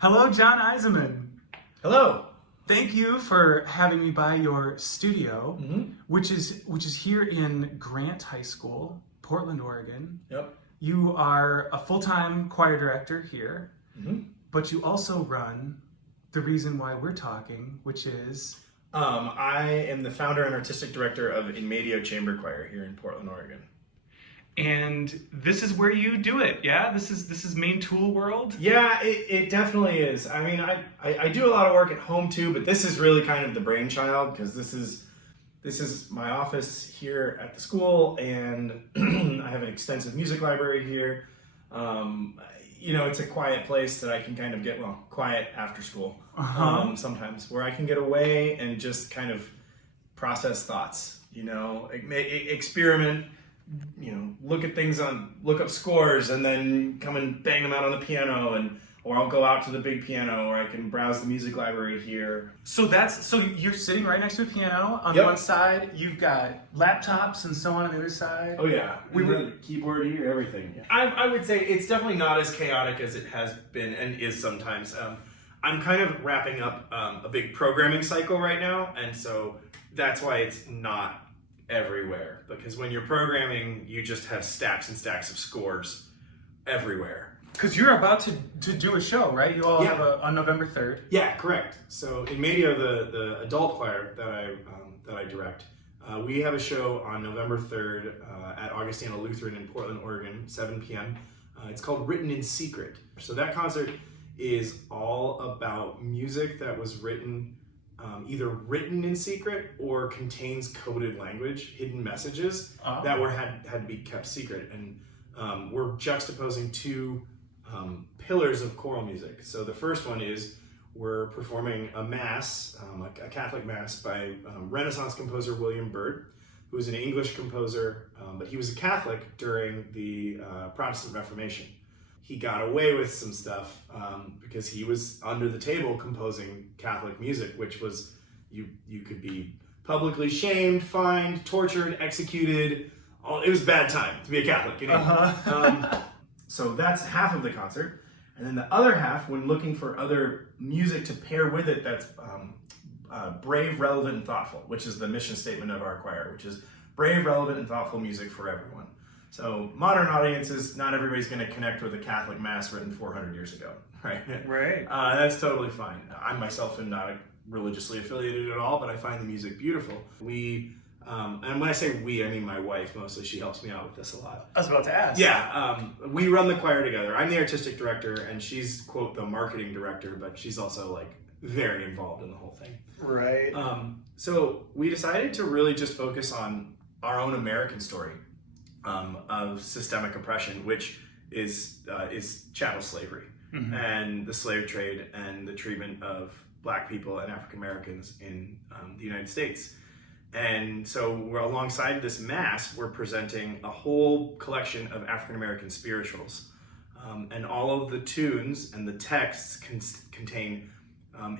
Hello, John Eisemann. Hello. Thank you for having me by your studio, Mm-hmm. which is here in Grant High School, Portland, Oregon. Yep. You are a full-time choir director here, Mm-hmm. but you also run the reason why we're talking, which is... I am the founder and artistic director of In Medio Chamber Choir here in Portland, Oregon. And this is where you do it, yeah? This is main tool world? Yeah, it definitely is. I mean, I do a lot of work at home too, but this is really kind of the brainchild because this is my office here at the school, and I have an extensive music library here. It's a quiet place that I can kind of get, quiet after school sometimes, where I can get away and just kind of process thoughts, experiment, look at things look up scores and then come and bang them out on the piano, or I'll go out to the big piano, or I can browse the music library here. So you're sitting right next to a piano on Yep. one side, you've got laptops and so on the other side. Oh yeah, We were keyboard here, everything. Yeah. I would say it's definitely not as chaotic as it has been and is sometimes. I'm kind of wrapping up a big programming cycle right now, and so that's why it's not everywhere. Because when you're programming, you just have stacks and stacks of scores everywhere. Because you're about to do a show, right? You all Yeah. have on November 3rd. Yeah, correct. So in Medio, the adult choir that I direct, we have a show on November 3rd at Augustana Lutheran in Portland, Oregon, 7 p.m. It's called Written in Secret. So that concert is all about music that was written, either written in secret or contains coded language, hidden messages that had to be kept secret. And we're juxtaposing two pillars of choral music. So the first one is we're performing a mass, a Catholic mass by Renaissance composer William Byrd, who was an English composer, but he was a Catholic during the Protestant Reformation. He got away with some stuff because he was under the table composing Catholic music, which was, you could be publicly shamed, fined, tortured, executed. It was a bad time to be a Catholic in England. So that's half of the concert. And then the other half, when looking for other music to pair with it that's brave, relevant, and thoughtful, which is the mission statement of our choir, which is brave, relevant, and thoughtful music for everyone. So modern audiences, not everybody's going to connect with a Catholic mass written 400 years ago, right? Right. That's totally fine. I myself am not religiously affiliated at all, but I find the music beautiful. And when I say we, I mean my wife mostly. She helps me out with this a lot. I was about to ask. Yeah, we run the choir together. I'm the artistic director, and she's, quote, the marketing director, but she's also, like, very involved in the whole thing. Right. So we decided to really just focus on our own American story of systemic oppression, which is chattel slavery, and the slave trade and the treatment of Black people and African Americans in the United States. And so we're alongside this mass, we're presenting a whole collection of African American spirituals. And all of the tunes and the texts contain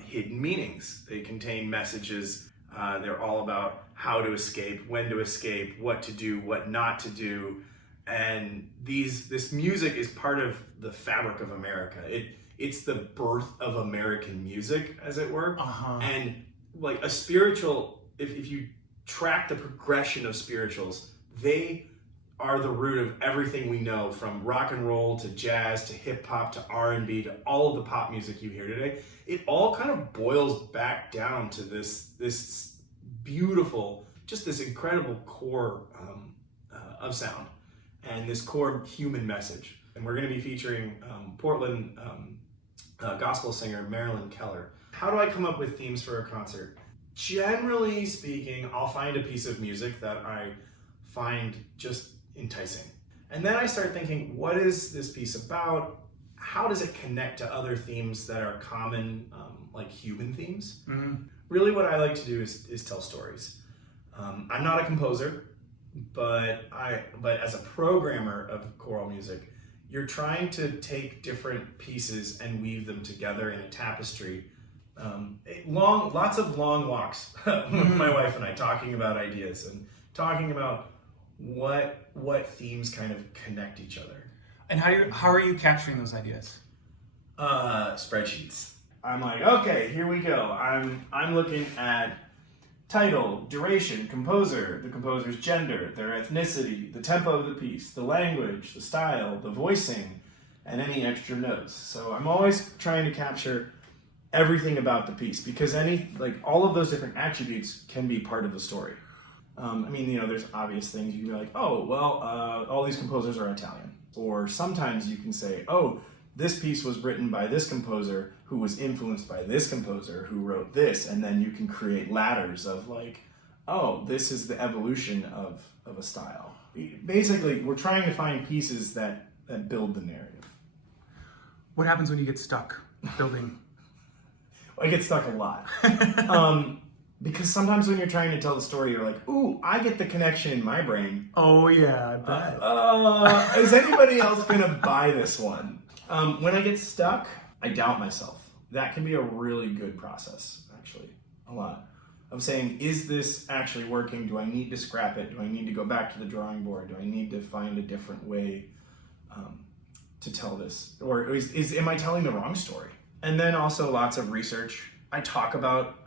hidden meanings. They contain messages. They're all about how to escape, when to escape, what to do, what not to do. And this music is part of the fabric of America. It's the birth of American music, as it were. And like a spiritual, if you track the progression of spirituals, they are the root of everything we know, from rock and roll to jazz to hip hop to R&B to all of the pop music you hear today. It all kind of boils back down to this beautiful, just this incredible core of sound and this core human message. And we're going to be featuring Portland gospel singer Marilyn Keller. How do I come up with themes for a concert? Generally speaking, I'll find a piece of music that I find just enticing. And then I start thinking, what is this piece about? How does it connect to other themes that are common, like human themes? Really what I like to do is tell stories. I'm not a composer, but as a programmer of choral music, you're trying to take different pieces and weave them together in a tapestry. Lots of long walks with my wife and I, talking about ideas and talking about what themes kind of connect each other. And how are you capturing those ideas? Spreadsheets. I'm like, okay, here we go. I'm looking at title, duration, composer, the composer's gender, their ethnicity, the tempo of the piece, the language, the style, the voicing, and any extra notes. So I'm always trying to capture everything about the piece because all of those different attributes can be part of the story. There's obvious things you can be like, oh, well, all these composers are Italian. Or sometimes you can say, oh, this piece was written by this composer who was influenced by this composer who wrote this, and then you can create ladders of like, oh, this is the evolution of a style. Basically, we're trying to find pieces that build the narrative. What happens when you get stuck building? I get stuck a lot. Because sometimes when you're trying to tell the story, you're like, ooh, I get the connection in my brain. Oh yeah, I bet. Is anybody else gonna buy this one? When I get stuck, I doubt myself. That can be a really good process, actually, a lot. Of saying, is this actually working? Do I need to scrap it? Do I need to go back to the drawing board? Do I need to find a different way to tell this? Or am I telling the wrong story? And then also lots of research. I talk about,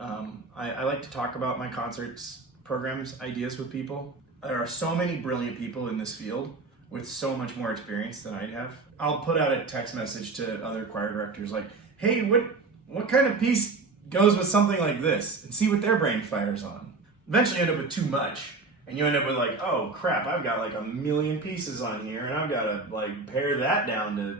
I like to talk about my concerts, programs, ideas with people. There are so many brilliant people in this field with so much more experience than I'd have. I'll put out a text message to other choir directors like, hey, what kind of piece goes with something like this? And see what their brain fires on. Eventually you end up with too much. And you end up with like, oh crap, I've got like 1 million pieces on here and I've got to like pare that down to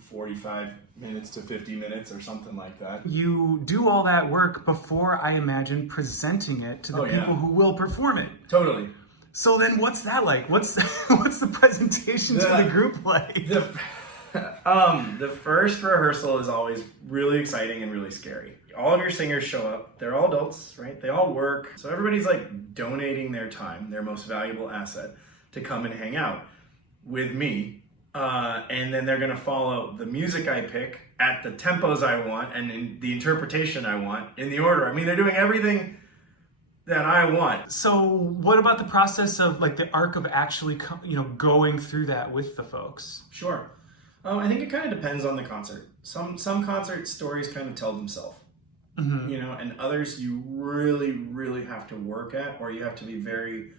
45 minutes to 50 minutes or something like that. You do all that work before, I imagine, presenting it to the people who will perform it. Totally. So then what's that like? What's the presentation to the group like? The first rehearsal is always really exciting and really scary. All of your singers show up. They're all adults, right? They all work. So everybody's like donating their time, their most valuable asset, to come and hang out with me. And then they're going to follow the music I pick at the tempos I want and in the interpretation I want in the order. I mean, they're doing everything that I want. So what about the process of like the arc of actually going through that with the folks? Sure. I think it kind of depends on the concert. Some concert stories kind of tell themselves, and others you really, really have to work at, or you have to be very,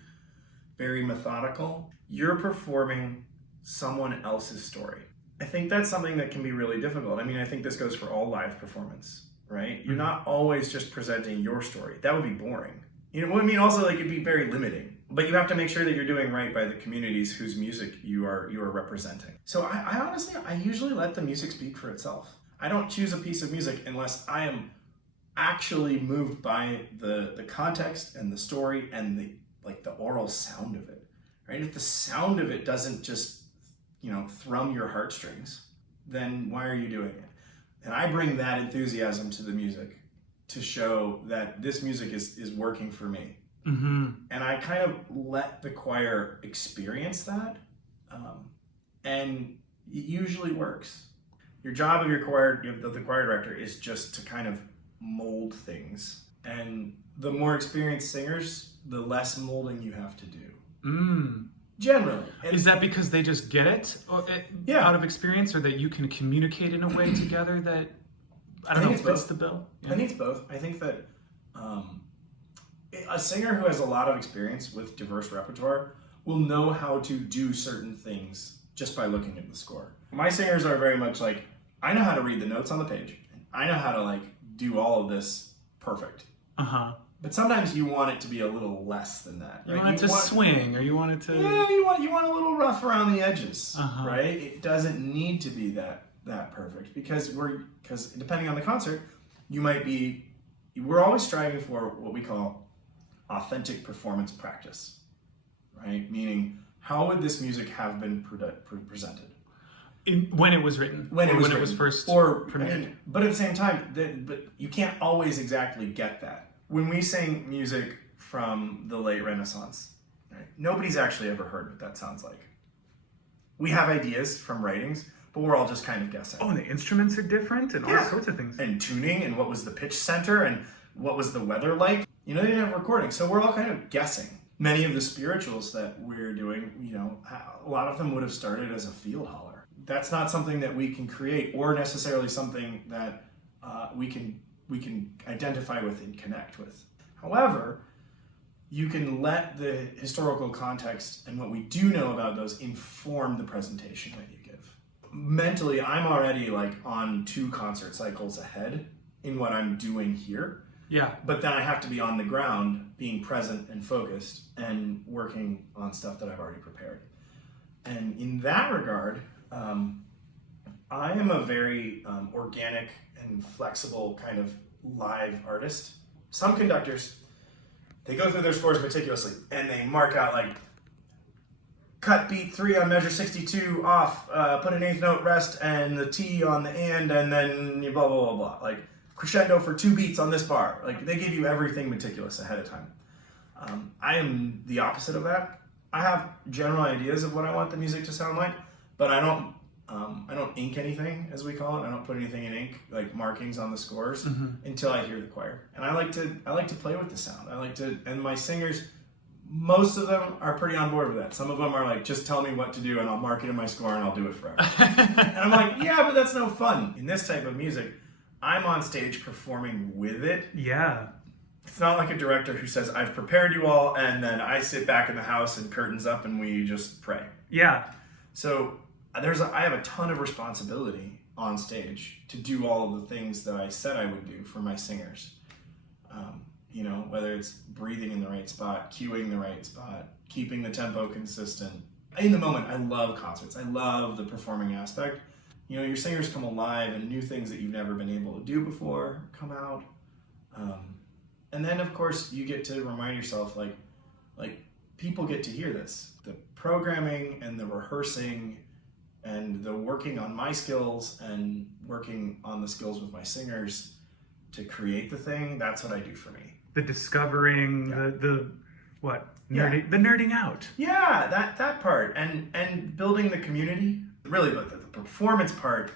very methodical. You're performing someone else's story. I think that's something that can be really difficult. I mean, I think this goes for all live performance, right? You're not always just presenting your story. That would be boring. You know what I mean? Also, like, it'd be very limiting. But you have to make sure that you're doing right by the communities whose music you are representing. So I honestly, I usually let the music speak for itself. I don't choose a piece of music unless I am actually moved by the context and the story and the oral sound of it, right? If the sound of it doesn't just thrum your heartstrings, then why are you doing it? And I bring that enthusiasm to the music to show that this music is working for me. Mm-hmm. And I kind of let the choir experience that, and it usually works. Your job of the choir director is just to kind of mold things. And the more experienced singers, the less molding you have to do. Generally. Is that because they just get it out of experience, or that you can communicate in a way together that, fits the bill? Yeah. I think it's both. I think that a singer who has a lot of experience with diverse repertoire will know how to do certain things just by looking at the score. My singers are very much like, I know how to read the notes on the page. I know how to do all of this perfect. But sometimes you want it to be a little less than that. Right? You want it to swing, or you want it to... Yeah, you want a little rough around the edges, right? It doesn't need to be that perfect because depending on the concert, we're always striving for what we call authentic performance practice, right? Meaning, how would this music have been presented? When it was written. When it was first premiered. But at the same time, but you can't always exactly get that. When we sing music from the late Renaissance, right, nobody's actually ever heard what that sounds like. We have ideas from writings, but we're all just kind of guessing. Oh, and the instruments are different and all sorts of things. And tuning, and what was the pitch center, and what was the weather like. They didn't have recording, so we're all kind of guessing. Many of the spirituals that we're doing, a lot of them would have started as a field holler. that's not something that we can create, or necessarily something that we can identify with and connect with. However, you can let the historical context and what we do know about those inform the presentation that you give. Mentally, I'm already like on 2 concert cycles ahead in what I'm doing here. Yeah. But then I have to be on the ground, being present and focused and working on stuff that I've already prepared. And in that regard, I am a very organic and flexible kind of live artist. Some conductors, they go through their scores meticulously and they mark out like cut beat 3 on measure 62 off, put an 8th note rest and the T on the and then blah, blah, blah, blah. Like crescendo for 2 beats on this bar. Like they give you everything meticulous ahead of time. I am the opposite of that. I have general ideas of what I want the music to sound like, but I don't ink anything, as we call it. I don't put anything in ink, like markings on the scores, until I hear the choir. And I like to play with the sound. And my singers, most of them are pretty on board with that. Some of them are like, just tell me what to do and I'll mark it in my score and I'll do it forever. And I'm like, yeah, but that's no fun. In this type of music, I'm on stage performing with it. Yeah. It's not like a director who says, I've prepared you all, and then I sit back in the house and curtains up and we just pray. Yeah. So I have a ton of responsibility on stage to do all of the things that I said I would do for my singers. Whether it's breathing in the right spot, cueing the right spot, keeping the tempo consistent. In the moment, I love concerts. I love the performing aspect. Your singers come alive and new things that you've never been able to do before come out. And then, of course, you get to remind yourself, like people get to hear this. The programming and the rehearsing and the working on my skills and working on the skills with my singers to create the thing, that's what I do for me. The discovering, the nerding out. Yeah, that part. And building the community. Really, the performance part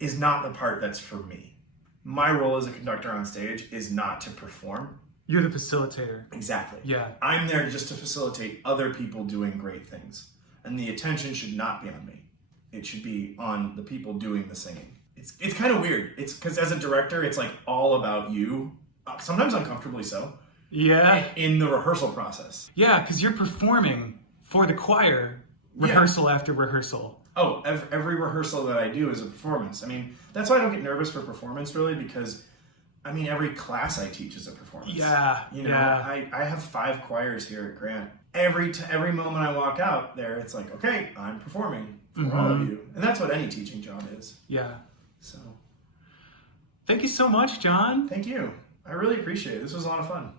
is not the part that's for me. My role as a conductor on stage is not to perform. You're the facilitator. Exactly. Yeah. I'm there just to facilitate other people doing great things. And the attention should not be on me. It should be on the people doing the singing. It's kind of weird. It's because as a director, it's like all about you. Sometimes uncomfortably so. Yeah. In the rehearsal process. Yeah, because you're performing for the choir rehearsal after rehearsal. Oh, every rehearsal that I do is a performance. I mean, that's why I don't get nervous for performance, really, because, every class I teach is a performance. Yeah, I have 5 choirs here at Grant. Every moment I walk out there, it's like, okay, I'm performing for all of you. And that's what any teaching job is. Yeah. So. Thank you so much, John. Thank you. I really appreciate it. This was a lot of fun.